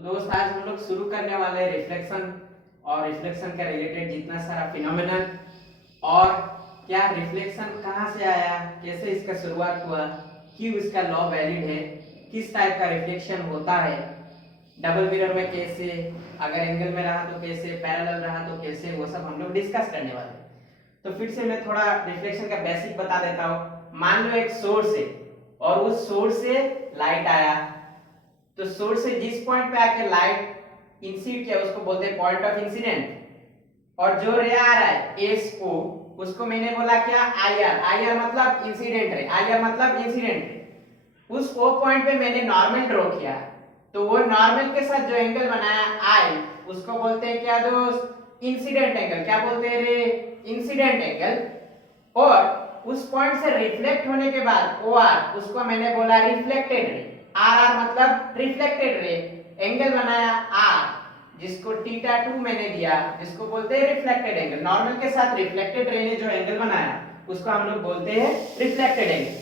दोस्त आज हम लोग शुरू करने वाले हैं रिफ्लेक्शन और रिफ्लेक्शन के रिलेटेड जितना सारा फिनोमेनन और क्या रिफ्लेक्शन कहाँ से आया, कैसे इसका शुरुआत हुआ, क्यों इसका लॉ वैलिड है, किस टाइप का रिफ्लेक्शन होता है, डबल मिरर में कैसे, अगर एंगल में रहा तो कैसे, पैरेलल रहा तो कैसे, वो सब हम लोग डिस्कस करने वाले हैं। तो फिर से मैं थोड़ा रिफ्लेक्शन का बेसिक बता देता हूँ। मान लो एक सोर्स है और उस सोर्स से लाइट आया, तो सोर्स से जिस पॉइंट पे आके लाइट इंसिड किया उसको बोलते हैं पॉइंट ऑफ इंसिडेंट। और जो रे आ रहा है एस ओ, उसको मैंने बोला क्या, आई आर। आई आर मतलब इंसिडेंट रे, आई आर मतलब इंसिडेंट रे। उस ओ पॉइंट पे मैंने नॉर्मल ड्रॉ किया, तो वो नॉर्मल के साथ जो एंगल बनाया आई, उसको बोलते हैं क्या दोस्त, इंसिडेंट एंगल। क्या बोलते हैं रे, इंसिडेंट एंगल। और उस पॉइंट से रिफ्लेक्ट होने के बाद ओ आर, उसको मैंने बोला रिफ्लेक्टेड रे। आर आर मतलब रिफ्लेक्टेड रे। एंगल बनाया आर, जिसको थीटा 2 मैंने दिया, जिसको बोलते हैं रिफ्लेक्टेड एंगल। नॉर्मल के साथ रिफ्लेक्टेड रे ने जो एंगल बनाया उसको हम लोग बोलते हैं रिफ्लेक्टेड एंगल।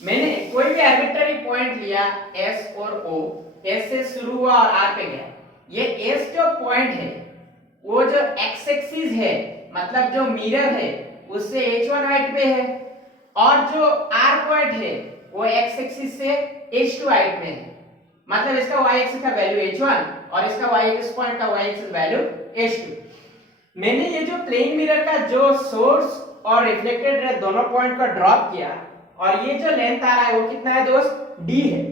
मैंने कोई भी आर्बिट्ररी पॉइंट लिया एस और ओ, एस से शुरू हुआ और आर पे गया। ये एस जो पॉइंट है वो जो एक्स एक्सिस है, मतलब जो मिरर है उससे h1 हाइट पे है, और जो r पॉइंट है वो x एक्सिस से h2 हाइट में है। मतलब इसका y एक्सिस का वैल्यू h1 और इसका y एक्सिस पॉइंट का y एक्सिस वैल्यू h2। मैंने ये जो प्लेन मिरर का जो सोर्स और रिफ्लेक्टेड रे दोनों पॉइंट का ड्रॉप किया, और ये जो लेंथ आ रहा है वो कितना है दोस्त, d है।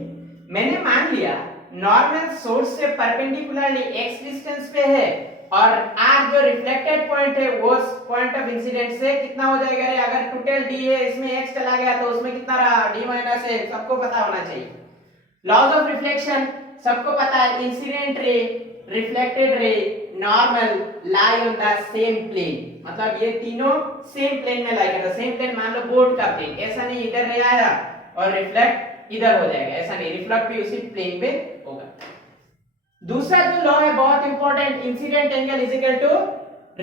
मैंने मान लिया नॉर्मल सोर्स से परपेंडिकुलरली x डिस्टेंस पे है, और r जो रिफ्लेक्टेड पॉइंट है वो पॉइंट ऑफ इंसिडेंट से कितना हो जाएगा रे, अगर टोटल d है इसमें x चला गया तो उसमें कितना रहा, d माइनस a। सबको पता होना चाहिए लॉज ऑफ रिफ्लेक्शन, सबको पता है incident ray, reflected ray, normal lie on the same plane. मतलब ये तीनों सेम प्लेन में लाई करता है। सेम प्लेन मान लो बोर्ड का प्लेन, ऐसा नहीं इधर रे आया और रिफ्लेक्ट इधर हो जाएगा, ऐसा नहीं, रिफ्लेक्ट भी उसी प्लेन पे होगा। दूसरा जो लॉ है बहुत important, incident angle is equal to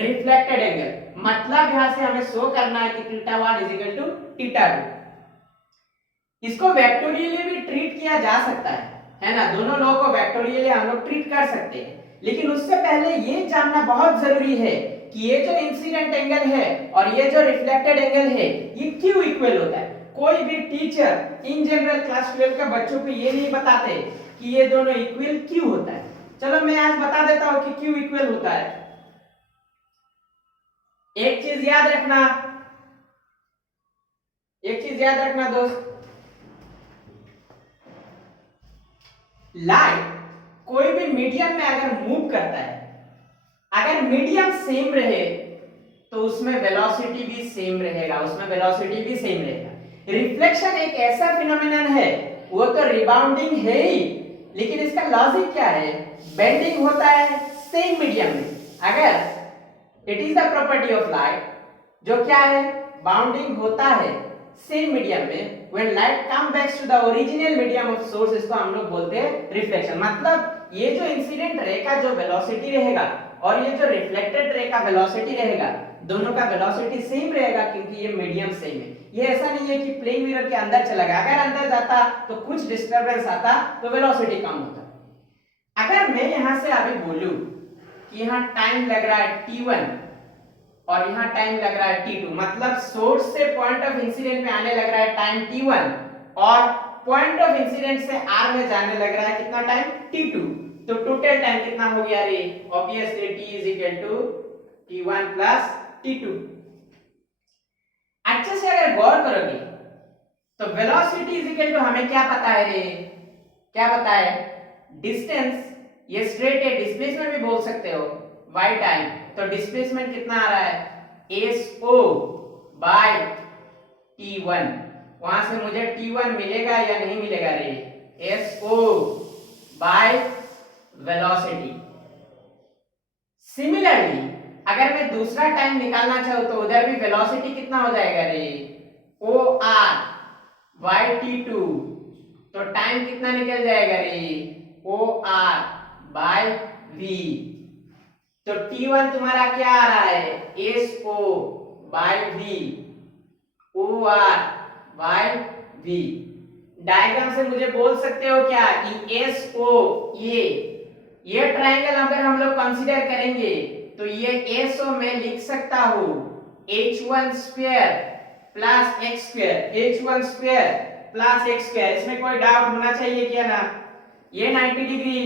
reflected angle. मतलब यहां से हमें शो करना है कि theta 1 is equal to theta 2। इसको वेक्टोरियली भी ट्रीट किया जा सकता है ना, दोनों लॉ को वेक्टोरियली हम लोग ट्रीट कर सकते हैं। लेकिन उससे पहले ये जानना बहुत जरूरी है कि ये जो इंसिडेंट एंगल है और ये जो रिफ्लेक्टेड एंगल है ये क्यों इक्वल होता है। कोई भी टीचर इन जनरल क्लास 12 के बच्चों को ये नहीं बताते कि ये दोनों इक्वल क्यों होता है। चलो मैं आज बता देता हूं कि क्यों इक्वल होता है। एक चीज याद रखना, एक चीज याद रखना दोस्त, लाइट कोई भी मीडियम में अगर मूव करता है, अगर मीडियम सेम रहे तो उसमें वेलोसिटी भी सेम रहेगा, उसमें वेलोसिटी भी सेम रहेगा। रिफ्लेक्शन एक ऐसा फिनोमेनन है, वो तो रिबाउंडिंग है ही, लेकिन इसका लॉजिक क्या है, बेंडिंग होता है सेम मीडियम में। अगर it is the property of light, जो क्या है, बाउंडिंग होता है सेम मीडियम में, when light come back to the original medium of source, इसको हम लोग बोलते हैं रिफ्लेक्शन। मतलब ये जो इंसिडेंट रे का जो वेलोसिटी रहेगा और ये जो रिफ्लेक्टेड रे का वेलोसिटी रहेगा, दोनों का वेलोसिटी सेम रहेगा क्योंकि ये मीडियम सेम है। ये ऐसा नहीं है कि प्लेन मिरर के अंदर चला गया, अगर अंदर जाता तो कुछ डिस्टरबेंस आता तो वेलोसिटी कम होता। अगर मैं यहां से अभी बोलूं कि यहां टाइम लग रहा है t1 और यहां टाइम लग रहा है t2, मतलब सोर्स से पॉइंट ऑफ इंसिडेंट में आने लग रहा है टाइम t1 और पॉइंट ऑफ इंसिडेंट से r में जाने लग रहा है कितना टाइम, t2। तो टोटल टाइम कितना हो गया रे, obviously t is equal to t1 plus t2। अच्छे से अगर गौर करोगे तो वेलोसिटी इज इक्वल टू हमें क्या पता है रे, क्या पता है, डिस्टेंस, ये स्ट्रेट है, डिस्प्लेसमेंट भी बोल सकते हो, y टाइम। तो डिस्प्लेसमेंट कितना आ रहा है, SO बाय t1। वहां से मुझे t1 मिलेगा या नहीं मिलेगा रे, SO बाय वेलोसिटी। सिमिलरली अगर मैं दूसरा टाइम निकालना चाहूं तो उधर भी वेलोसिटी कितना हो जाएगा रे, OR बाय t2। तो टाइम कितना निकल जाएगा रे, OR बाय V। तो t1 तुम्हारा क्या आ रहा है, SO by V, OR by V। Diagram से मुझे बोल सकते हो क्या कि एस ओ ये ट्राइंगल अगर हम लोग कंसीडर करेंगे तो ये एस ओ मैं लिख सकता हूं h1 square plus x square, h1 square plus x square. इसमें कोई डाउट होना चाहिए क्या ना? ये 90 डिग्री,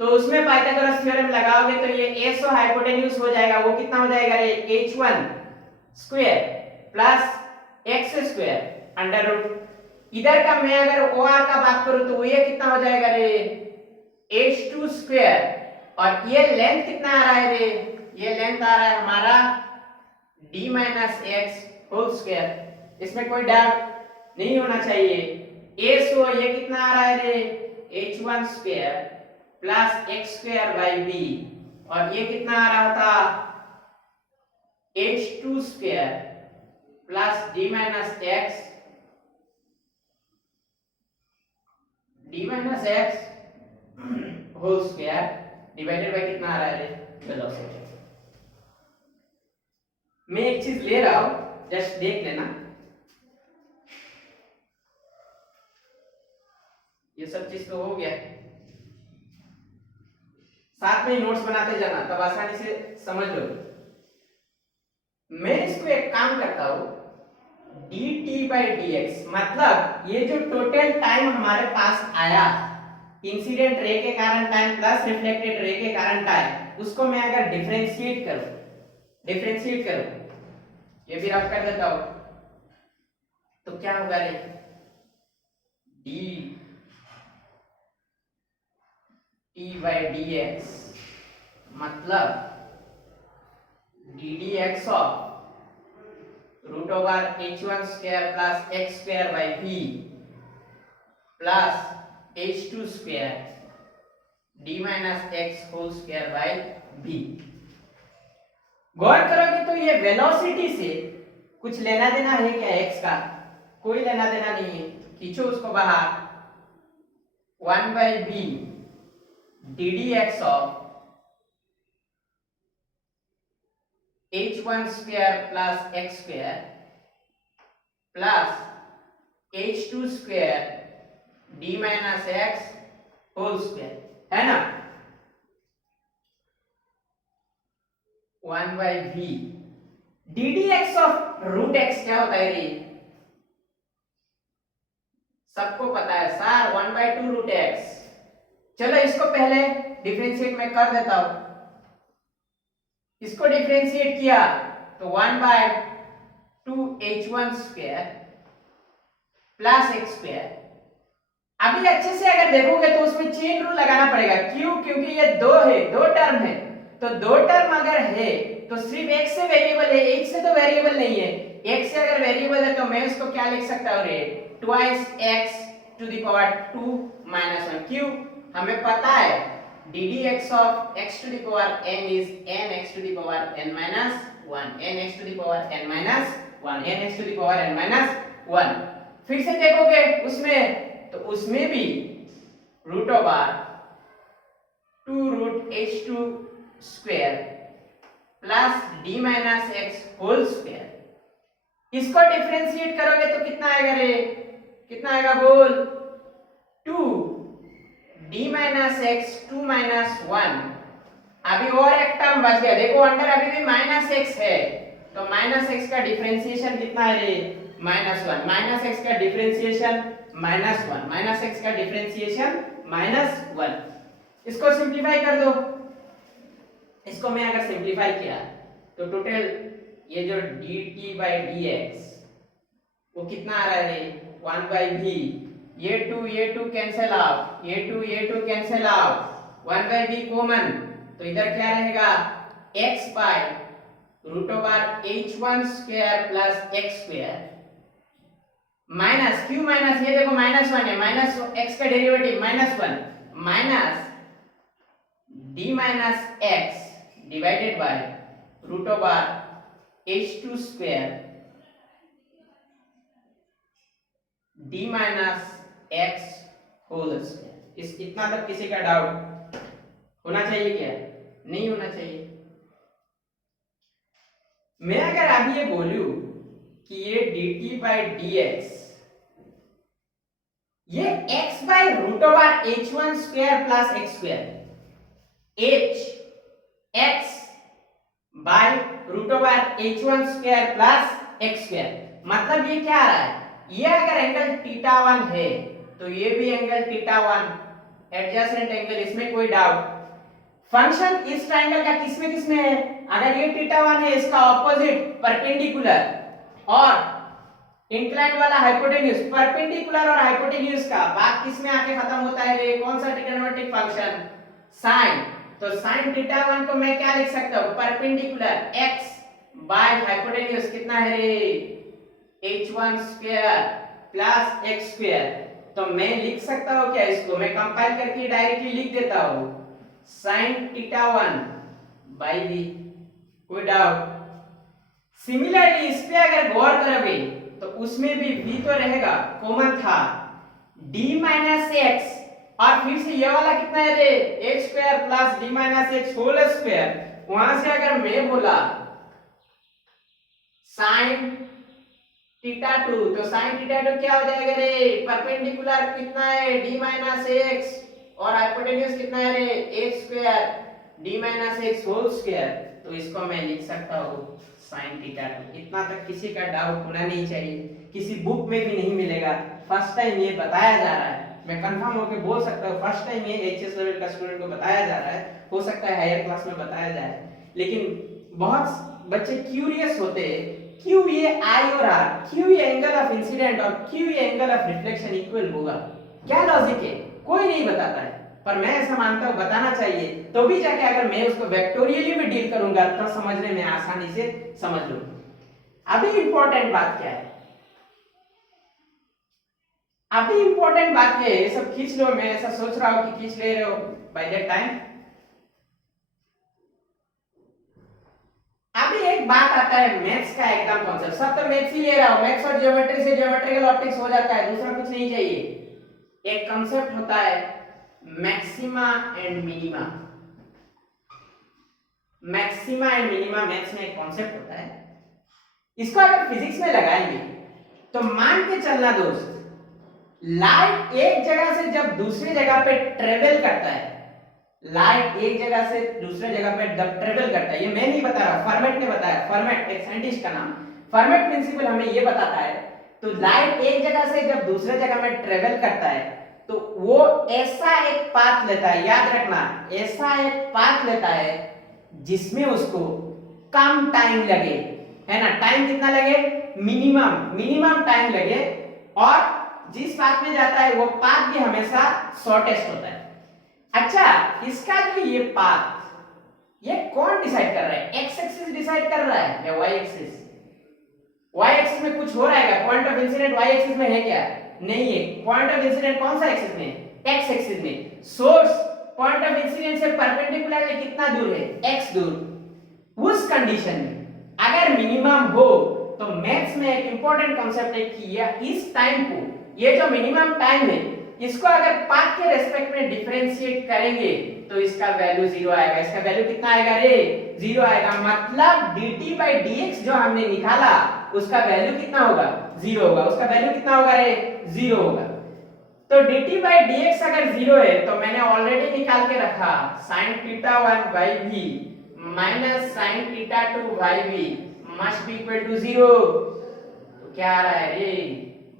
तो उसमें पाइथागोरस थ्योरम लगाओगे तो ये एसओ हाइपोटेन्यूज हो जाएगा। वो कितना हो जाएगा रे? h1 square plus x square under root. इधर का मैं अगर OR का बात करूं तो ये कितना हो जाएगा रे? h2 स्क्वायर, और ये लेंथ कितना आ रहा है रे? ये लेंथ आ रहा है हमारा d minus x whole square. इसमें कोई डाउट नहीं होना चाहिए। एसओ ये कितना आ रहा है रे? h1 square plus x square by B, और ये कितना आ रहा था? h2 square plus d minus x whole square divided by कितना आ रहा है रे? वेलोसिटी। मैं एक चीज ले रहा हूं, जस्ट देख लेना। ये सब चीज तो हो गया, साथ में नोट्स बनाते जाना तब आसानी से समझ लो। मैं इसको एक काम करता हूं, dt बाई dx, मतलब ये जो टोटल टाइम हमारे पास आया इंसिडेंट रे के कारण टाइम प्लस रिफ्लेक्टेड रे के कारण टाइम, उसको मैं अगर डिफरेंशिएट करूं, ये भी रफ कर देता हूं, तो क्या होगा रे? D t by d x मतलब d d x of root over h1 square plus x square by v plus h2 square d minus x whole square by v। गौर करोगे तो ये वेलोसिटी से कुछ लेना देना है क्या? x का कोई लेना देना नहीं है। खींचो उसको बाहर, 1 by v d d x of h1 square plus x square plus h2 square d minus x whole square, है ना? 1 by v d d x of root x क्या होता है रे? सबको पता है सर, 1 बाई 2 रूट x। चलो इसको पहले डिफरेंशिएट मैं कर देता हूं। इसको डिफरेंशिएट किया तो 1 by 2 h1 square plus x square. अभी अच्छे से अगर देखोगे तो उसमें चेन रूल लगाना पड़ेगा। क्यों? क्योंकि ये दो टर्म है, तो दो टर्म अगर है तो सिर्फ x से वेरिएबल है, एक से तो वेरिएबल नहीं है। x से अगर वेरिएबल है तो मैं इसको क्या लिख सकता हूं रे? Twice x to the power 2 minus 1। क्यों? हमें पता है ddx of x to the power n is nx to the power n minus 1, nx to the power n minus 1, nx to the power n minus 1। फिर से देखोगे उसमें तो उसमें भी root over 2 root h2 square plus d minus x whole square. इसको differentiate करोगे तो कितना आएगा रे? कितना आएगा बोल? 2 d माइनस एक्स 2 माइनस 1। अभी और एक टर्म बच गया, देखो अंदर अभी भी माइनस एक्स है, तो माइनस एक्स का डिफरेंशिएशन कितना है रे? माइनस 1। माइनस एक्स का डिफरेंशिएशन माइनस 1, माइनस एक्स का डिफरेंशिएशन माइनस 1। इसको सिंपलीफाई कर दो। इसको मैं अगर सिंपलीफाई किया तो टोटल ये जो dt बाई dx वो कितना आ रहा है? 1 बाई v, ये 2 कैंसिल आउट, ये 2 cancel out, 1 by v common, तो इधर क्या रहेगा? x by root over h1 square plus x square minus, क्यों माइनस? ये देखो माइनस 1 है, माइनस x का derivative minus 1 minus d minus x divided by root over h2 square d minus x whole square. इस इतना तक किसी का डाउट होना चाहिए क्या? नहीं होना चाहिए। मैं अगर अभी ये बोलूं कि ये dt बाई dx ये x by root over h1 square plus x square h x by root over h1 square plus x square, मतलब ये क्या आ रहा है, ये अगर एंगल थीटा 1 है तो ये भी एंगल थीटा 1 एडजेसेंट एंगल, इसमें कोई डाउट। फंक्शन इस ट्रायंगल का किसमें है, अगर ये थीटा 1 है इसका ऑपोजिट परपेंडिकुलर और इंक्लाइंड वाला हाइपोटेन्यूज, परपेंडिकुलर और हाइपोटेन्यूज का बात किसमें आके खत्म होता है रे, कौन सा ट्रिग्नोमेट्रिक फंक्शन, साइन। तो साइन थीटा 1 को मैं क्या लिख सकता हूं, परपेंडिकुलर x बाय हाइपोटेन्यूज कितना है रे, h1 square plus x square. तो मैं लिख सकता हूं क्या इसको, मैं कंपाइल करके डायरेक्टली लिख देता हूं साइन थीटा 1 बाय v, कोई डाउट। सिमिलरली इस पे अगर गौर करोगे तो उसमें भी v तो रहेगा, कॉमन था d माइनस एक्स, और फिर से ये वाला कितना है रे, x square plus d minus x whole square. वहां से अगर मैं बोला साइन थीटा 2, तो साइन थीटा 2 क्या हो जाएगा रे, परपेंडिकुलर कितना है d माइनस एक्स और हाइपोटेन्यूज कितना है रे, x square d minus x whole square. तो इसको मैं लिख सकता हूं साइन थीटा 2। इतना तक किसी का डाउट होना नहीं चाहिए, किसी बुक में भी नहीं मिलेगा, फर्स्ट टाइम ये बताया जा रहा है। मैं कंफर्म होकर बोल सकता हूँ फर्स्ट टाइम ये एचएस लेवल का स्टूडेंट को बताया जा रहा है, हो सकता है हायर क्लास में बताया जाए, लेकिन बहुत बच्चे क्यूरियस होते हैं क्यों ये आई और आर, क्यों ये एंगल ऑफ इंसिडेंट और क्यों ये एंगल ऑफ रिफ्लेक्शन इक्वल होगा, क्या लॉजिक है, कोई नहीं बताता है। पर मैं ऐसा मानता हूं बताना चाहिए, तो भी जाके अगर मैं उसको वेक्टोरियली में डील करूंगा तो समझने में आसानी से समझ लो। अभी इंपॉर्टेंट बात क्या है, अभी इंपॉर्टेंट बात ये है, ये सब खींच लो, मैं ऐसा सोच रहा हूं कि खींच ले रहे हो बाय दैट टाइम। अभी एक बात आता है मैथ्स का एकदम कॉन्सेप्ट, सब तो मैथ्स ही ले रहा हूं, मैथ्स और ज्योमेट्री से ज्योमेट्रिकल ऑप्टिक्स हो जाता है, दूसरा कुछ नहीं चाहिए। एक कॉन्सेप्ट होता है maxima and minima, maxima and minima maths में एक कॉन्सेप्ट होता है, इसको अगर फिजिक्स में लगाएंगे तो मान के चलना दोस्त, लाइट एक जगह से जब दूसरी जगह पे ट्रेवल करता है, लाइट एक जगह से दूसरे जगह पे जब ट्रेवल करता है, ये मैं नहीं बता रहा, फर्मेट ने बताया, फर्मेट एक साइंटिस्ट का नाम, फर्मेट प्रिंसिपल हमें ये बताता है। तो लाइट एक जगह से जब दूसरे जगह में ट्रेवल करता है तो वो ऐसा एक पाथ लेता है, याद रखना, ऐसा एक पाथ लेता है जिसमें उसको कम टाइम लगे, है ना, टाइम कितना लगे, मिनिमम मिनिमम टाइम लगे, और जिस पाथ में जाता है वो पाथ भी हमेशा शॉर्टेस्ट होता है। अच्छा, इसका जो ये पाथ, ये कौन डिसाइड कर रहा है, एक्स एक्सिस डिसाइड कर रहा है या वाई एक्सिस, वाई एक्सिस में कुछ हो रहा है क्या, point of incident y axis में है क्या, नहीं है। पॉइंट ऑफ इंसिडेंट कौन सा एक्सिस में, एक्स एक्सिस में। सोर्स पॉइंट ऑफ इंसिडेंट से परपेंडिकुलरली कितना दूर है, एक्स दूर। उस कंडीशन में अगर मिनिमम हो तो मैथ्स में एक इंपॉर्टेंट कांसेप्ट है कि ये इस टाइम को, ये जो मिनिमम टाइम है, इसको अगर पाथ के रेस्पेक्ट में डिफरेंशिएट करेंगे तो इसका वैल्यू जीरो आएगा, इसका वैल्यू कितना आएगा रे, जीरो आएगा। मतलब dt by dx जो हमने निकाला उसका वैल्यू कितना होगा, जीरो होगा, उसका वैल्यू कितना होगा रे, जीरो होगा। तो dt by dx अगर जीरो है तो मैंने ऑलरेडी निकाल के रखा sin theta 1 by v minus sin theta 2 by v must be equal to zero. तो क्या आ रहा है रे,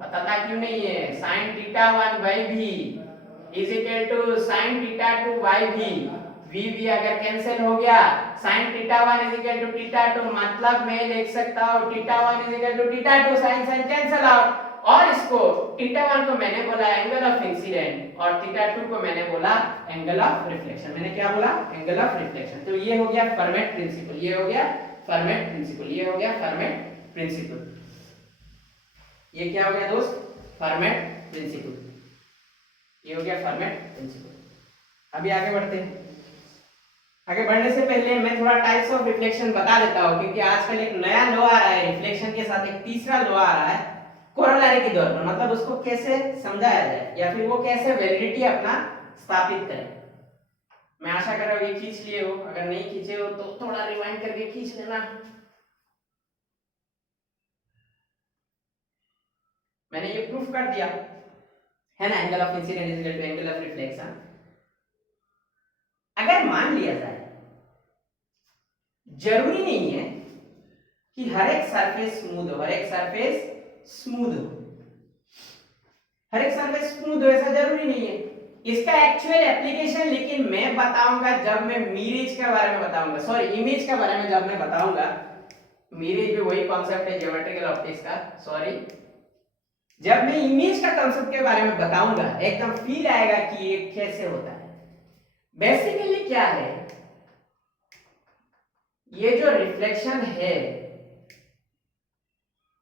बताता क्यों नहीं है, sin theta 1 by v is equal to sin theta 2 by v, v अगर कैंसिल हो गया, sin theta 1 is equal to theta 2, मतलब मैं लिख सकता हूं theta 1 is equal to theta 2, sin sin cancel out, और इसको थीटा 1 को मैंने बोला एंगल ऑफ इंसिडेंट और थीटा 2 को मैंने बोला एंगल ऑफ रिफ्लेक्शन, मैंने क्या बोला, एंगल ऑफ रिफ्लेक्शन। तो ये हो गया फर्मेट प्रिंसिपल, ये हो गया फर्मेट प्रिंसिपल, ये हो गया फर्मेट प्रिंसिपल, ये क्या हो गया दोस्त, फर्मेट प्रिंसिपल, ये हो गया फर्मेट प्रिंसिपल। अभी आगे बढ़ते हैं। आगे बढ़ने से पहले मैं थोड़ा टाइप्स ऑफ रिफ्लेक्शन बता देता हूं, क्योंकि आजकल एक नया लॉ आ रहा है रिफ्लेक्शन के साथ, एक तीसरा लॉ आ रहा है कोरोलरी के दौर पर, मतलब उसको कैसे समझाया जाए या फिर वो कैसे वैलिडिटी अपना स्थापित करे। मैं आशा कर रहा हूं ये खींच लिए हो, अगर नहीं खींचे हो तो थोड़ा रिवाइंड करके खींच लेना। मैंने ये प्रूफ कर दिया है ना, angle of incident is equal to angle of reflection. अगर मान लिया जाए, जरूरी नहीं है कि हर एक सरफेस स्मूथ हो, हर एक सरफेस स्मूथ हो, हर एक सरफेस स्मूथ हो, ऐसा जरूरी नहीं है। इसका एक्चुअल एप्लीकेशन लेकिन मैं बताऊंगा जब मैं मिरर्स के बारे में बताऊंगा, सॉरी इमेज के बारे में जब मैं बताऊंगा। मिरर्स भी वही कॉन्सेप्ट है ज्योमेट्रिकल ऑप्टिक्स का, सॉरी। जब मैं इमेज का कॉन्सेप्ट के बारे में बताऊंगा एकदम फील आएगा कि ये कैसे होता है। बेसिकली क्या है, ये जो रिफ्लेक्शन है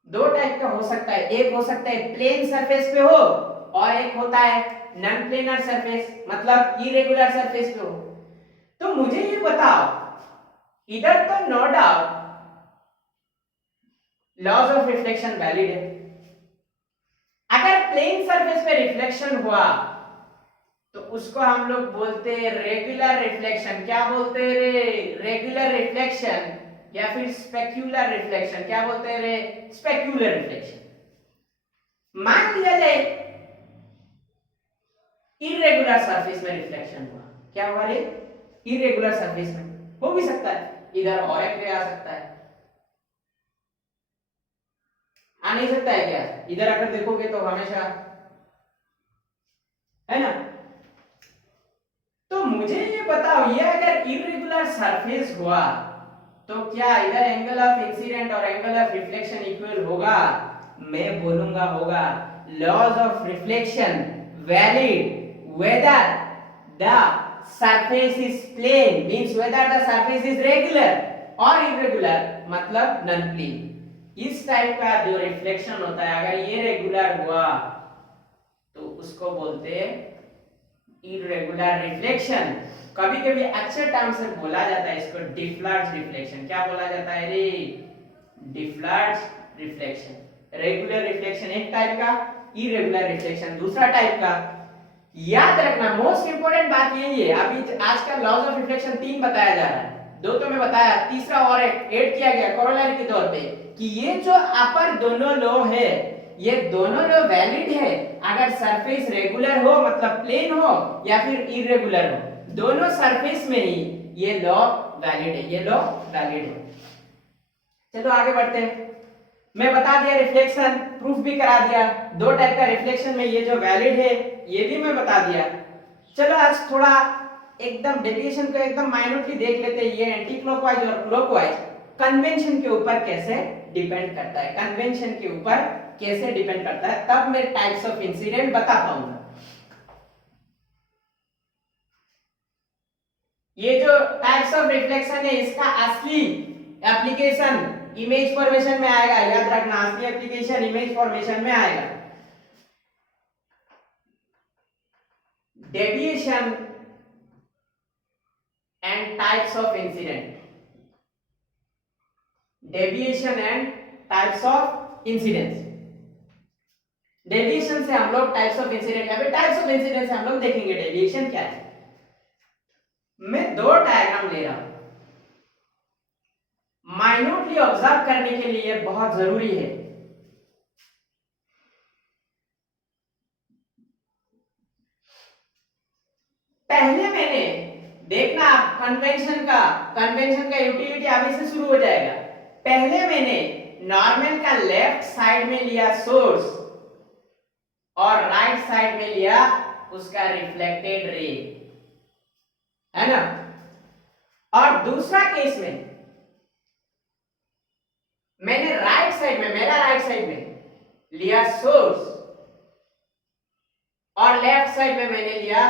दो टाइप का हो सकता है। एक हो सकता है प्लेन सरफेस पे हो और एक होता है नॉन प्लेनर सरफेस, मतलब इरेगुलर सरफेस पे हो। तो मुझे ये बताओ, इधर तो no doubt laws of reflection valid है। अगर प्लेन सरफेस पे रिफ्लेक्शन हुआ तो उसको हम लोग बोलते हैं रेगुलर रिफ्लेक्शन। क्या बोलते हैं रे? रेगुलर रिफ्लेक्शन, या फिर स्पेक्युलर रिफ्लेक्शन। क्या बोलते हैं रे? Specular reflection. मान लिया जाए इरेगुलर सरफेस में रिफ्लेक्शन हुआ, क्या हुआ रे? इरेगुलर सरफेस में हो भी सकता है, इधर और एक रे आ सकता है, आ नहीं सकता है क्या? इधर अगर देखोगे तो हमेशा, है ना। तो मुझे ये बताओ, ये अगर इरेगुलर सरफेस हुआ तो क्या इधर एंगल ऑफ इंसिडेंट और एंगल ऑफ रिफ्लेक्शन इक्वल होगा? मैं बोलूंगा होगा। Laws of reflection valid whether the surface is plane, means whether the surface is regular or irregular, मतलब नॉन प्लेन। इस टाइप का जो रिफ्लेक्शन होता है अगर ये रेगुलर हुआ तो उसको बोलते हैं इरेगुलर रिफ्लेक्शन। कभी कभी अच्छे टर्म से बोला जाता है इसको डिफ्लर्ज रिफ्लेक्शन। क्या बोला जाता है रे? डिफ्लर्ज रिफ्लेक्शन। रेगुलर रिफ्लेक्शन एक टाइप का, इरेगुलर रिफ्लेक्शन दूसरा टाइप का। याद रखना, मोस्ट इंपोर्टेंट बात यही है। अभी आज का लॉज ऑफ रिफ्लेक्शन 3 बताया जा रहा है, 2 तो मैं बताया, तीसरा और ऐड किया गया कोरोलरी के तौर पे कि ये जो अपर दोनों लॉ है ये दोनों लॉ वैलिड है अगर सरफेस रेगुलर हो, मतलब प्लेन हो, या फिर इरेगुलर हो। दोनों सरफेस में ही ये लॉ वैलिड है, ये लॉ वैलिड है। चलो आगे बढ़ते हैं। मैं बता दिया रिफ्लेक्शन, प्रूफ भी करा दिया। 2 टाइप का रिफ्लेक्शन में ये जो वैलिड है ये भी मैं बता दिया। चलो आज थोड़ा एकदम डेविएशन को एकदम माइन्यूटली देख लेते हैं। ये एंटी क्लॉकवाइज और क्लॉकवाइज कन्वेंशन के ऊपर कैसे डिपेंड करता है, कन्वेंशन के ऊपर कैसे डिपेंड करता है, तब मैं टाइप्स ऑफ इंसिडेंट बता पाऊंगा। ये जो टाइप्स ऑफ रिफ्लेक्शन है इसका असली एप्लीकेशन इमेज फॉर्मेशन में आएगा। याद रखना, असली एप्लीकेशन इमेज फॉर्मेशन में आएगा। Deviation and types of incident, deviation and types of incidence. Deviation से हम लोग टाइप्स ऑफ इंसिडेंट या फिर टाइप्स ऑफ इंसिडेंस से हम लोग देखेंगे डेविएशन क्या है। मैं 2 डायग्राम ले रहा हूं, माइन्यूटली ऑब्जर्व करने के लिए बहुत जरूरी है। पहले मैंने देखना कन्वेंशन का यूटिलिटी अभी से शुरू हो जाएगा। पहले मैंने नॉर्मल का लेफ्ट साइड में लिया सोर्स और राइट साइड में लिया उसका रिफ्लेक्टेड रे, है ना। और दूसरा केस में मैंने राइट साइड में, मेरा राइट साइड में लिया सोर्स और लेफ्ट साइड में मैंने लिया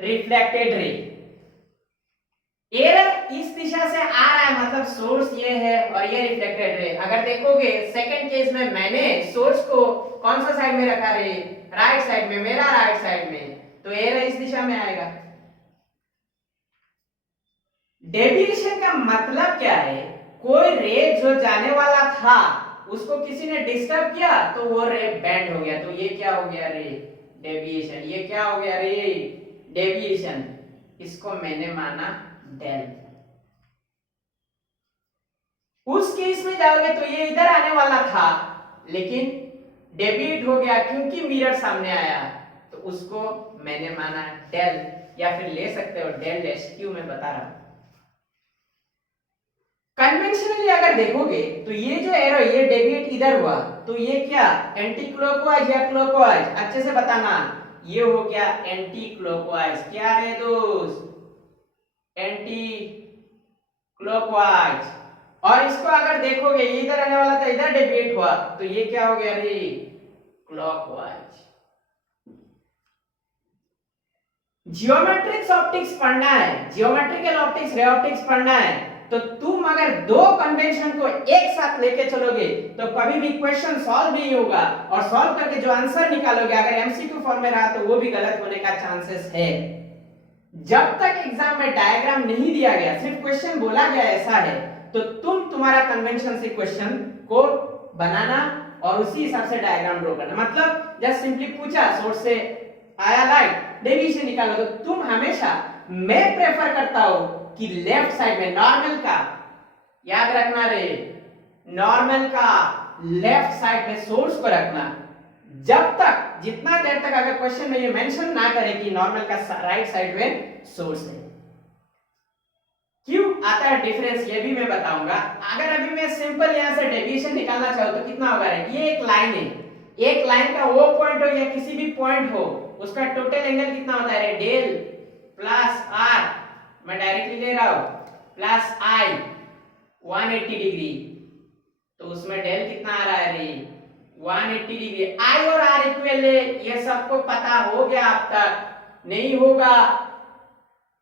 रिफ्लेक्टेड रे। एरर इस दिशा से आ रहा है, मतलब सोर्स ये है और ये रिफ्लेक्टेड रे। अगर देखोगे सेकंड केस में मैंने सोर्स को कौन सा साइड में रखा रे? राइट साइड में, मेरा राइट साइड में, तो एरर इस दिशा में आएगा। डेविएशन का मतलब क्या है? कोई रे जो जाने वाला था उसको किसी ने डिस्टर्ब किया तो वो रे बेंड हो गया, तो ये क्या हो गया रे? डेविएशन। ये क्या हो गया रे? डेविएशन। इसको मैंने माना डेल। उस केस में जाओगे तो ये इधर आने वाला था लेकिन डेविएट हो गया क्योंकि मिरर सामने आया, तो उसको मैंने माना डेल, या फिर ले सकते हो डेल डैश क्यू, मैं बता रहा हूं। कन्वेंशनली अगर देखोगे तो ये जो एरो ये डेविएट इधर हुआ, तो ये क्या एंटी क्लॉकवाइज या क्लॉकवाइज, अच्छे से बताना। ये हो गया एंटी क्लॉकवाइज, क्या रे दोस्त, एंटी क्लॉकवाइज। और इसको अगर देखोगे ये इधर आने वाला था, इधर डेविएट हुआ, तो ये क्या हो गया रे, क्लॉकवाइज। जियोमेट्रिक्स ऑप्टिक्स पढ़ना है, जियोमेट्रिकल ऑप्टिक्स, रे ऑप्टिक्स पढ़ना है, तो तुम अगर दो कन्वेंशन को एक साथ लेके चलोगे तो कभी भी क्वेश्चन सॉल्व नहीं होगा, और सॉल्व करके जो आंसर निकालोगे अगर एमसीक्यू फॉर्म में रहा तो वो भी गलत होने का चांसेस है। जब तक एग्जाम में डायग्राम नहीं दिया गया, सिर्फ क्वेश्चन बोला गया ऐसा है, तो तुम तुम्हारा कन्वेंशन से क्वेश्चन को बनाना और उसी हिसाब से डायग्राम ड्रॉ करना। मतलब जस्ट सिंपली पूछा सोर्स से आया लाइट, डेविएशन निकालो, तो तुम हमेशा, मैं प्रेफर करता हूं कि लेफ्ट साइड में नॉर्मल का, याद रखना रे, नॉर्मल का लेफ्ट साइड में सोर्स को रखना। जब तक, जितना देर तक अगर क्वेश्चन में ये मेंशन ना करे कि नॉर्मल का राइट साइड में सोर्स है। क्यों आता है डिफरेंस ये भी मैं बताऊंगा। अगर अभी मैं सिंपल यहां से डेविएशन निकालना चाहूं तो कितना होगा रे, ये एक लाइन है, एक लाइन का वो पॉइंट हो या किसी भी पॉइंट हो, उसका टोटल एंगल कितना होता है रे, डेल प्लस आर, मैं डायरेक्टली ले रहा हूं, प्लस आई 180 डिग्री, तो उसमें डेल कितना आ रहा है रे, 180 डिग्री। आई और आर इक्वल है, ये सबको पता हो गया अब तक, नहीं होगा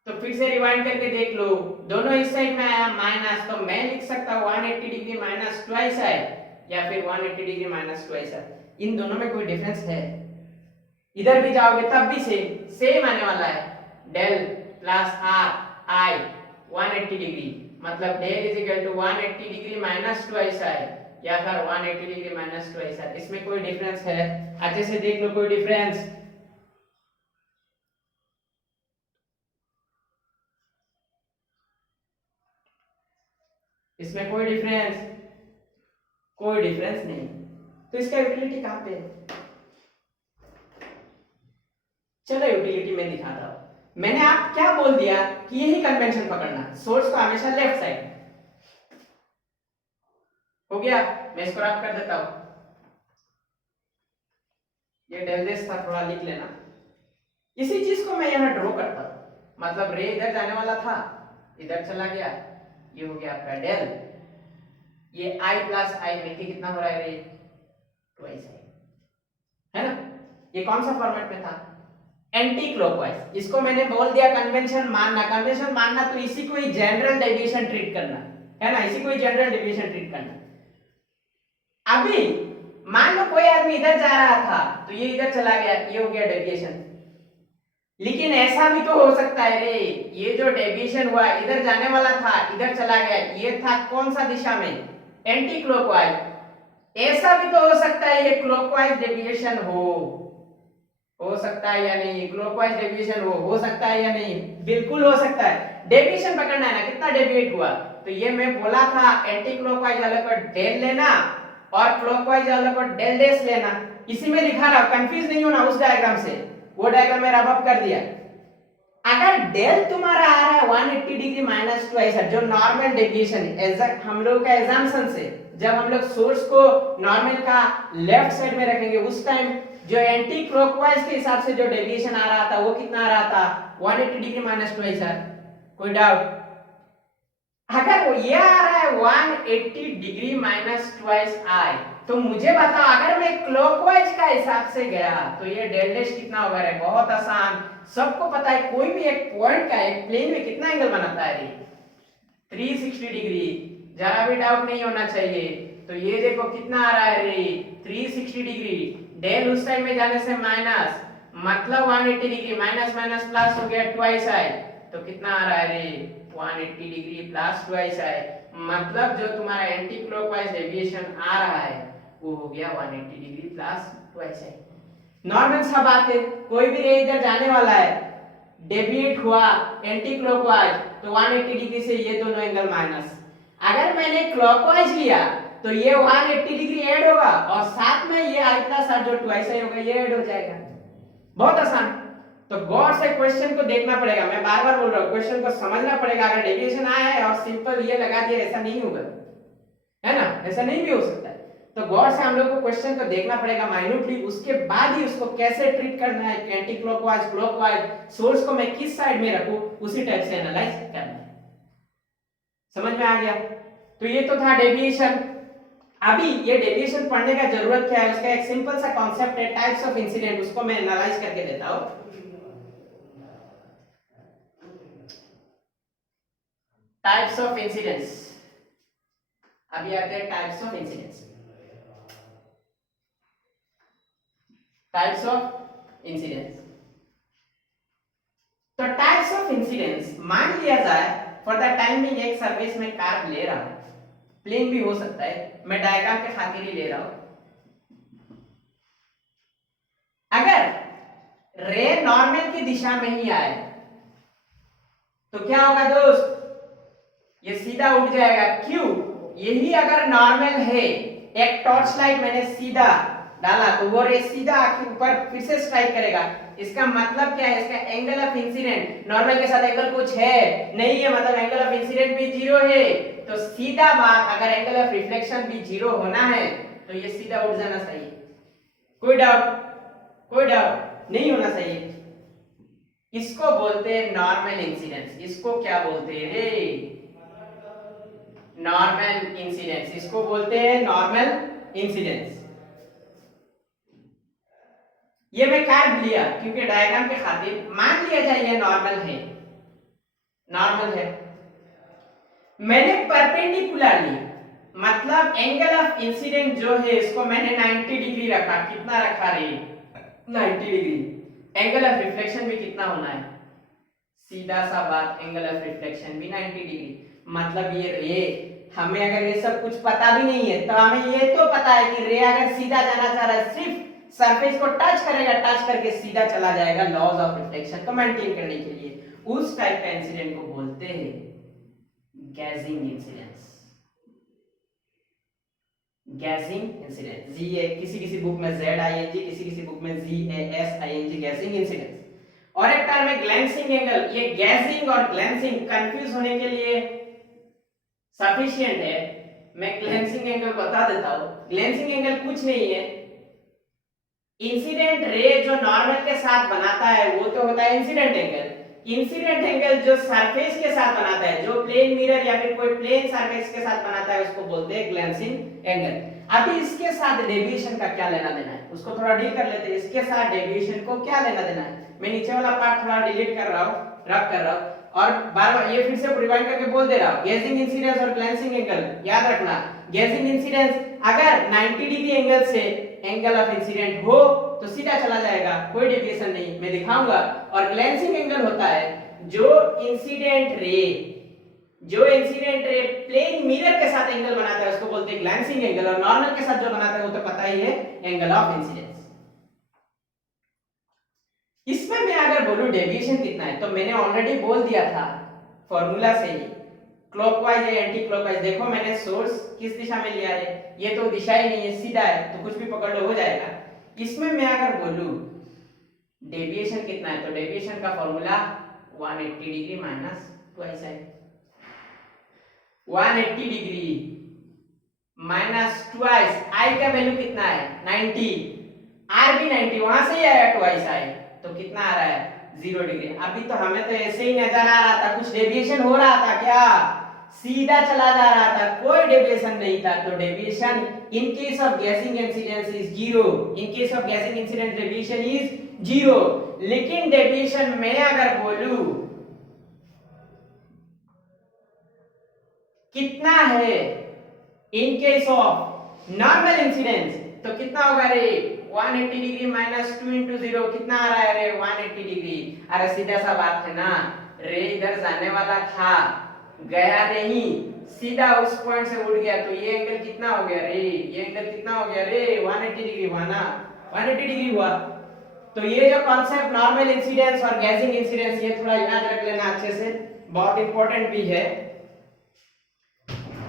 तो फिर से रिवाइंड करके देख लो। दोनों इस साइड में आया माइनस, तो मैं लिख सकता हूं 180 डिग्री माइनस ट्वाइस आई, या फिर 180 डिग्री माइनस ट्वाइस आई। इन दोनों में कोई डिफरेंस है? इधर भी जाओगे तब भी सेम आने वाला है, del plus r i 180 degree, मतलब del is equal to 180 degree minus twice i, या फिर 180 डिग्री माइनस ट्वाइस आई। इसमें कोई डिफरेंस है? अच्छे से देख लो, कोई डिफरेंस? इसमें कोई डिफरेंस? कोई डिफरेंस नहीं। तो इसका यूटिलिटी कहां पे है? चलो यूटिलिटी में दिखाता हूं। मैंने आप क्या बोल दिया कि यही कन्वेंशन पकड़ना, सोर्स को हमेशा लेफ्ट साइड। हो गया, मैं इसको रफ कर देता हूं। ये डेल डैश था, थोड़ा लिख लेना। इसी चीज को मैं यहां ड्रॉ करता हूं, मतलब रे इधर जाने वाला था, इधर चला गया, ये हो गया आपका डेल, ये आई प्लस आई मिलके कितना हो रहा है रे, ट्वाइस आई, है ना। ये कौन सा फॉर्मेट में था, एंटी क्लॉकवाइज। इसको मैंने बोल दिया कन्वेंशन मानना। कन्वेंशन मानना तो इसी को ही जनरल डेविएशन ट्रीट करना, है ना, इसी को ही जनरल डेविएशन ट्रीट करना। अभी मान लो कोई आदमी इधर जा रहा था तो ये इधर चला गया, ये हो गया डेविएशन। लेकिन ऐसा भी तो हो सकता है रे, ये जो डेविएशन हुआ इधर जाने वाला था, इधर चला गया, ये था कौन सा दिशा में, एंटी क्लॉकवाइज। ऐसा भी तो हो सकता है ये क्लॉकवाइज डेविएशन हो सकता है या नहीं, क्लॉकवाइज डेविएशन हो सकता है या नहीं, बिल्कुल हो सकता है। डेविएशन पकड़ना है ना, कितना डेविएट हुआ, तो ये मैं बोला था एंटी क्लॉकवाइज वाले को डेल लेना और क्लॉकवाइज वाले को डेल डैश लेना। इसी में दिखा रहा हूं, कंफ्यूज नहीं होना उस डायग्राम से, वो डायग्राम मैं रब अप कर दिया। अगर डेल तुम्हारा आ रहा है 180 डिग्री माइनस ट्वाइस, जो नॉर्मल डेविएशन है, हम लोग का एग्जाम्पशन से जब हम लोग सोर्स को नॉर्मल का लेफ्ट साइड में रखेंगे उस टाइम जो एंटी क्लॉकवाइज के हिसाब से जो डेविएशन आ रहा था वो कितना आ रहा था, 180 डिग्री माइनस ट्वाइस। कोई डाउट? अगर वो ये आ रहा है 180 डिग्री माइनस ट्वाइस आई, तो मुझे बताओ अगर मैं क्लॉकवाइज का हिसाब से गया तो ये डेल डैश कितना होगा रे, बहुत आसान, सबको पता है। कोई भी एक पॉइंट का एक प्लेन में कितना एंगल बनाता है रे, 360 डिग्री, जरा भी डाउट नहीं होना चाहिए। तो ये देखो कितना आ रहा है रे, 360 डिग्री, डेल उस साइड में जाने से माइनस, मतलब 180 डिग्री, माइनस माइनस प्लस हो गया ट्वाइस आई, तो कितना आ रहा है रे, 180 डिग्री प्लस ट्वाइस आई, मतलब जो तुम्हारा एंटी क्लॉकवाइज डेविएशन आ रहा है वो हो गया 180 degree plus twice I. Normal सा बात है, कोई भी रे इधर जाने वाला है, डेविएट हुआ एंटी क्लॉकवाइज, तो 180 डिग्री से ये दोनों एंगल माइनस। अगर मैंने क्लॉकवाइज लिया तो ये 180 डिग्री ऐड होगा और साथ में ये i प्लस r जो ट्वाइस आई होगा ये ऐड हो जाएगा। बहुत आसान। तो गौर से क्वेश्चन को देखना पड़ेगा, मैं बार बार बोल रहा हूँ, क्वेश्चन को समझना पड़ेगा। अगर डेविएशन आया है और सिंपल ये लगा दिया, ऐसा नहीं होगा, है ना, ऐसा नहीं भी हो सकता है। तो गौर से हम लोग को क्वेश्चन को देखना पड़ेगा माइन्यूटली, उसके बाद ही उसको कैसे ट्रीट करना है, एंटी क्लॉकवाइज क्लॉकवाइज, सोर्स को मैं किस साइड में रखूं, उसी टाइप से एनालाइज करना है। समझ में आ गया? तो ये तो था डेविएशन। अभी ये डेविएशन पढ़ने का जरूरत क्या है, उसका एक सिंपल सा कॉन्सेप्ट है, टाइप्स ऑफ इंसिडेंट, उसको मैं एनालाइज करके देता हूं। टाइप्स ऑफ इंसिडेंट्स, अभी आते हैं types of incidents. Types of incidents, तो टाइप्स ऑफ इंसिडेंट्स मान लिया जाए फॉर द टाइम बिंग एक सर्विस में कार्ब ले रहा हूं, प्लेन भी हो सकता है, मैं डायग्राम के खातिर ही ले रहा हूं। अगर रे नॉर्मल की दिशा में ही आए तो क्या होगा दोस्त, ये सीधा उठ जाएगा। क्यों? यही अगर नॉर्मल है, एक टॉर्च लाइट मैंने सीधा डाला तो वो रे सीधा आंख ऊपर फिर से स्ट्राइक करेगा। इसका मतलब क्या है, इसका एंगल ऑफ इंसिडेंट नॉर्मल के साथ एंगल कुछ है नहीं है, मतलब एंगल ऑफ इंसिडेंट भी जीरो है। तो सीधा बात, अगर एंगल ऑफ रिफ्लेक्शन भी जीरो होना है तो ये सीधा उठ जाना चाहिए। कोई डाउट नहीं होना चाहिए। इसको बोलते हैं नॉर्मल इंसिडेंस। इसको क्या बोलते हैं रे? Normal incidence. इसको बोलते हैं नॉर्मल इंसिडेंस। ये मैं कार्ब लिया क्योंकि डायग्राम के खातिर, मान लिया जाए ये नॉर्मल है, नॉर्मल है। मैंने परपेंडिकुलर ली, मतलब एंगल ऑफ इंसिडेंट जो है इसको मैंने 90 डिग्री रखा। कितना रखा रे? 90 डिग्री। एंगल ऑफ रिफ्लेक्शन भी कितना होना है? सीधा सा बात, एंगल ऑफ रिफ्लेक्शन भी 90 डिग्री। मतलब ये हमें अगर ये सब कुछ पता भी नहीं है तो हमें ये तो पता है कि रे अगर सीधा जाना चाह रहा है, सिर्फ सरफेस को टच करेगा, टच करके सीधा चला जाएगा। लॉज ऑफ रिफ्लेक्शन को मेंटेन करने के लिए उस टाइप का इंसिडेंट को बोलते हैं गैजिंग इंसिडेंस। गैजिंग इंसिडेंस, जी ए किसी बुक में ZING, किसी बुक में GASING, गैजिंग इंसिडेंस। और एक टर्म है ग्लैंसिंग एंगल। ये गैजिंग और ग्लैंसिंग कंफ्यूज होने के लिए सफिशिएंट है, मैं ग्लैंसिंग एंगल बता देता हूं। ग्लैंसिंग एंगल कुछ नहीं है, इंसिडेंट रे जो नॉर्मल के साथ बनाता है वो तो होता है इंसिडेंट एंगल। इंसिडेंट एंगल जो सरफेस के साथ बनाता है, जो प्लेन मिरर या फिर कोई प्लेन सरफेस के साथ बनाता है, उसको बोलते हैं ग्लैंसिंग एंगल। अभी इसके साथ डेविएशन का क्या लेना देना है, उसको थोड़ा डील कर लेते हैं। इसके साथ डेविएशन को क्या लेना देना है, मैं नीचे वाला पार्ट थोड़ा डिलीट कर रहा हूं, रब कर रहा हूं और बार-बार ये फिर से रिवाइंड करके बोल दे रहा हूं। गैजिंग इंसिडेंस और ग्लैंसिंग एंगल याद रखना। गैजिंग इंसिडेंस अगर 90 डिग्री एंगल से एंगल ऑफ इंसिडेंट हो तो सीधा चला जाएगा, कोई डेविएशन नहीं, मैं दिखाऊंगा। और ग्लैंसिंग एंगल होता है जो इंसिडेंट रे प्लेन मिरर के साथ एंगल बनाता है, उसको बोलते हैं ग्लैंसिंग एंगल। और नॉर्मल के साथ जो बनाता है वो तो पता ही है, एंगल ऑफ इंसिडेंस। इसमें मैं अगर बोलूं डेविएशन कितना है तो मैंने ऑलरेडी बोल दिया था फॉर्मूला से ही, क्लॉकवाइज या एंटी क्लॉकवाइज। देखो मैंने सोर्स किस दिशा में लिया है, ये तो दिशा ही नहीं है, सीधा है, तो कुछ भी पकड़ लो हो जाएगा। इसमें मैं अगर बोलूं डेविएशन कितना है तो डेविएशन का फॉर्मूला 180 डिग्री माइनस ट्वाइस है। 180 डिग्री माइनस ट्वाइस, आई का वैल्यू कितना है 90, आर भी 90, वहां से ही आया ट्वाइस आई, तो कितना आ रहा है 0 डिग्री। अभी तो हमें तो ऐसे ही नजर आ रहा था, कुछ डेविएशन हो रहा था क्या? सीधा चला जा रहा था, कोई डेविएशन नहीं था। तो deviation in case of guessing incidence is 0, in case of guessing incidence deviation is 0। लेकिन डेविएशन मैं अगर बोलूं कितना है in case of normal incidence तो कितना होगा रे? 180 डिग्री माइनस 2 into 0 कितना आ रहा है रे? 180 डिग्री। अरे सीधा सा बात है ना, रे इधर जाने वाला था, गया नहीं, सीधा उस पॉइंट से उड़ गया, तो ये एंगल कितना हो गया रे? ये एंगल कितना हो गया रे? 180 डिग्री हुआ ना, 180 डिग्री हुआ। तो ये जो कॉन्सेप्ट नॉर्मल इंसिडेंस और गैसिंग इंसिडेंस, ये थोड़ा याद रख लेना अच्छे से, बहुत इंपॉर्टेंट भी है।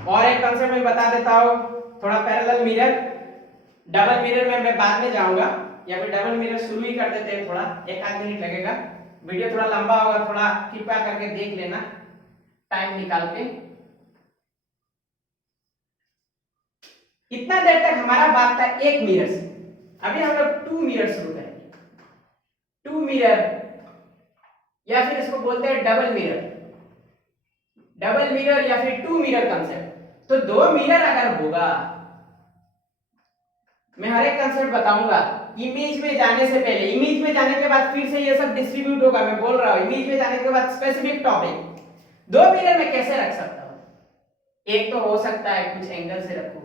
और एक कॉन्सेप्ट मैं बता देता हूं, थोड़ा पैरेलल मिरर, डबल मिरर में मैं बाद में जाऊंगा, या फिर डबल मिरर शुरू ही कर देते हैं, थोड़ा एक आध मिनट लगेगा, वीडियो थोड़ा लंबा होगा, थोड़ा कृपया करके देख लेना टाइम निकाल के। इतना देर तक हमारा बात था एक मिरर से, अभी हम लोग टू मिरर शुरू करेंगे। टू मिरर या फिर इसको बोलते हैं डबल मिरर, डबल मिरर या फिर टू मिरर कंसेप्ट। तो दो मिरर अगर होगा, मैं हर एक कंसेप्ट बताऊंगा इमेज में जाने से पहले, इमेज में जाने के बाद फिर से ये सब डिस्ट्रीब्यूट होगा, मैं बोल रहा हूं इमेज में जाने के बाद स्पेसिफिक टॉपिक। दो मिरर में कैसे रख सकता हूं? एक तो हो सकता है कुछ एंगल से रखूं,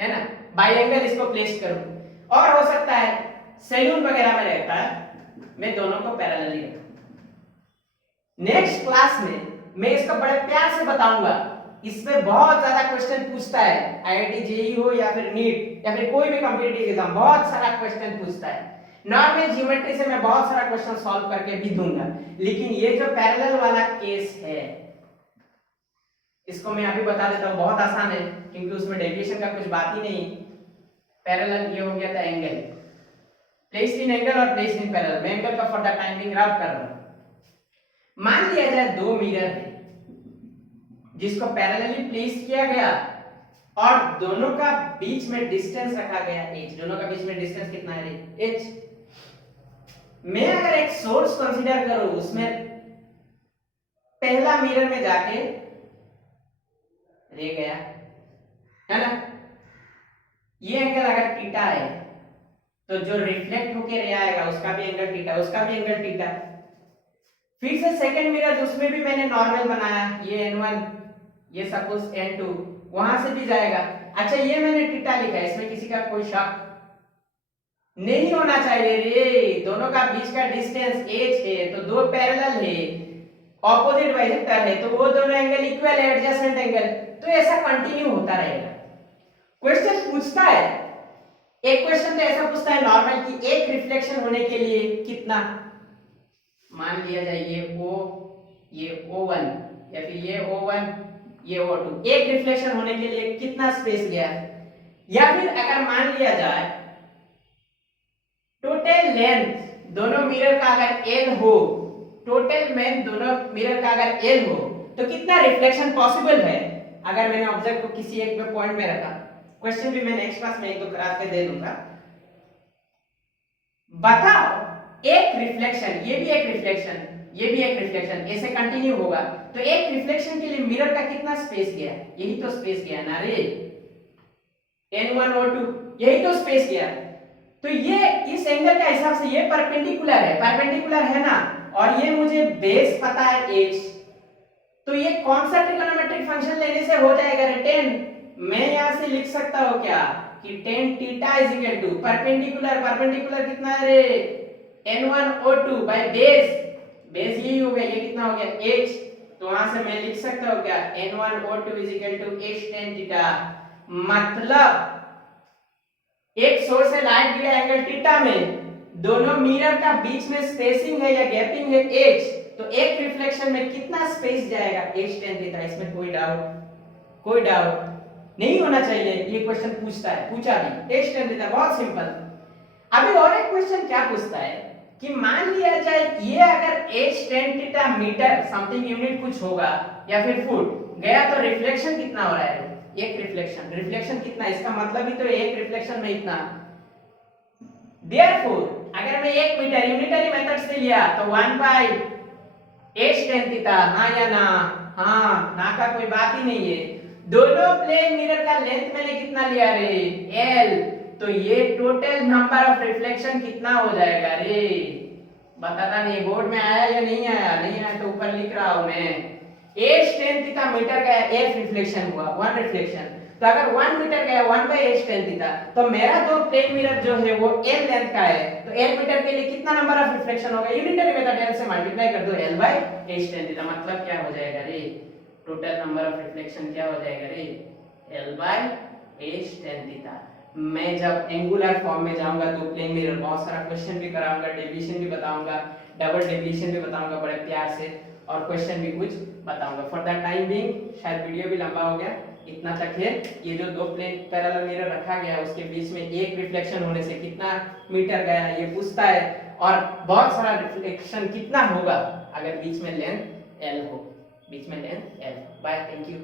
है ना, बाई एंगल इसको प्लेस करूं, और हो सकता है सैलून वगैरह में रहता है, मैं दोनों को पैरेलली रखूं। नेक्स्ट क्लास में मैं इसको बड़े प्यार से बताऊंगा, इसमें बहुत ज्यादा क्वेश्चन पूछता है, आईआईटी जेईई हो या फिर नीट या फिर कोई भी कॉम्पिटिटिव एग्जाम, बहुत सारा क्वेश्चन पूछता है। नॉर्मल ज्योमेट्री से मैं बहुत सारा क्वेश्चन सॉल्व करके भी दूंगा, लेकिन ये जो पैरेलल वाला केस है इसको मैं अभी बता देता हूं, बहुत आसान है क्योंकि उसमें डेविएशन का कुछ बात ही नहीं। पैरेलल ये हो गया था एंगल, प्लेस्ड इन एंगल और प्लेस्ड इन पैरेलल, मैं एंगल का फॉर द टाइमिंग रब कर रहा हूं। मान लिया जाए दो मिरर है जिसको पैरेलली प्लेस किया गया और दोनों का बीच में डिस्टेंस रखा गया h, दोनों का बीच में डिस्टेंस कितना है h। मैं अगर एक सोर्स कंसीडर करूं, उसमें पहला मिरर में जाके रह गया, है ना, ये एंगल अगर थीटा है तो जो रिफ्लेक्ट होके रह आएगा उसका भी एंगल थीटा, उसका भी एंगल थीटा। फिर से सेकंड मिरर उसमें भी मैंने नॉर्मल बनाया, ये n1 ये सपोज n2, वहां से भी जाएगा। अच्छा ये मैंने थीटा लिखा है, इसमें किसी का कोई शक नहीं होना चाहिए रे, दोनों का बीच का डिस्टेंस h है तो दो पैरेलल है, ऑपोजिट बाइसेक्टर है, तो वो दोनों एंगल इक्वल है, एडजेसेंट एंगल, तो ऐसा कंटिन्यू होता रहेगा। क्वेश्चन पूछता है, एक क्वेश्चन तो ऐसा पूछता है नॉर्मल कि एक रिफ्लेक्शन होने के लिए कितना, मान लिया जाए ये O, ये O1 या फिर ये O1 ये O2, एक रिफ्लेक्शन होने के लिए कितना स्पेस गया। या फिर अगर मान लिया जाए टोटल लेंथ दोनों मिरर का अगर L हो, टोटल लेंथ दोनों मिरर का अगर L हो तो कितना रिफ्लेक्शन पॉसिबल है। अगर मैंने ऑब्जेक्ट को किसी एक में पॉइंट में रखा, क्वेश्चन भी मैं नेक्स्ट क्लास में एक दो करा के दे दूंगा, बताओ एक रिफ्लेक्शन, ये भी एक रिफ्लेक्शन, ये भी एक रिफ्लेक्शन, ऐसे कंटिन्यू होगा तो एक रिफ्लेक्शन के लिए मिरर का कितना स्पेस गया, यही तो स्पेस गया ना रे, n1 O2 यही तो स्पेस गया। तो ये इस एंगल का हिसाब से ये परपेंडिकुलर है, परपेंडिकुलर है ना, और ये मुझे बेस पता है h, तो ये कौन सा ट्रिग्नोमेट्रिक फंक्शन लेने से हो जाएगा रे 10। मैं यहां से लिख सकता हूं क्या कि tan theta is equal to perpendicular, perpendicular कितना है रे n1 O2 by base, base यही हो गया, ये कितना हो गया h, तो वहां से मैं लिख सकता हूं क्या n1 O2 is equal to h tan theta. मतलब एक सोर्स से लाइट गिरा एंगल थीटा में, दोनों मिरर का बीच में स्पेसिंग है या गैपिंग है h, तो एक रिफ्लेक्शन में कितना स्पेस जाएगा h tan थीटा। इसमें कोई डाउट नहीं होना चाहिए, ये क्वेश्चन पूछता है, पूछा भी h tan थीटा, बहुत सिंपल। अभी और एक क्वेश्चन क्या पूछता है कि मान लिया जाए ये अगर h tan theta meter something unit कुछ होगा या फिर फुट गया तो रिफ्लेक्शन कितना हो रहा है, एक रिफ्लेक्शन, रिफ्लेक्शन कितना, इसका मतलब ही तो एक रिफ्लेक्शन में इतना। देयरफॉर अगर मैं 1 मीटर यूनिटरी मेथड से लिया तो 1 बाय h tan थीटा, हां या ना, हां ना का कोई बात ही नहीं है। दोनों प्लेन मिरर का लेंथ मैंने कितना लिया रे l, तो ये टोटल नंबर ऑफ रिफ्लेक्शन कितना हो जाएगा रे, बताता नहीं, बोर्ड में आया या नहीं आया, नहीं आया तो ऊपर लिख रहा हूं मैं, h tan थीटा मीटर का एक रिफ्लेक्शन हुआ, वन रिफ्लेक्शन, तो अगर 1 मीटर गया 1 बाय h tan थीटा, तो मेरा दो प्लेन मिरर जो है वो l लेंथ का है, तो l मीटर के लिए कितना नंबर ऑफ रिफ्लेक्शन होगा, यूनिटरी मेथड l से मल्टीप्लाई कर दो l by h tan theta, मतलब क्या हो जाएगा रे, टोटल नंबर ऑफ रिफ्लेक्शन क्या हो जाएगा रे l by h tan theta. मैं जब एंगुलर फॉर्म में जाऊंगा तो प्लेन मिरर बहुत सारा क्वेश्चन भी कराऊंगा, डेविएशन भी बताऊंगा, डबल डेविएशन भी बताऊंगा बड़े प्यार से, और क्वेश्चन भी कुछ बताऊंगा। फॉर द टाइम बीइंग शायद वीडियो भी लंबा हो गया, इतना तक है। ये जो दो प्लेन पैरेलल मिरर रखा गया है उसके बीच में एक रिफ्लेक्शन होने से कितना मीटर गया ये पूछता है, और बहुत सारा रिफ्लेक्शन कितना होगा अगर बीच में लेंथ L हो, बीच में length L। Bye, thank you.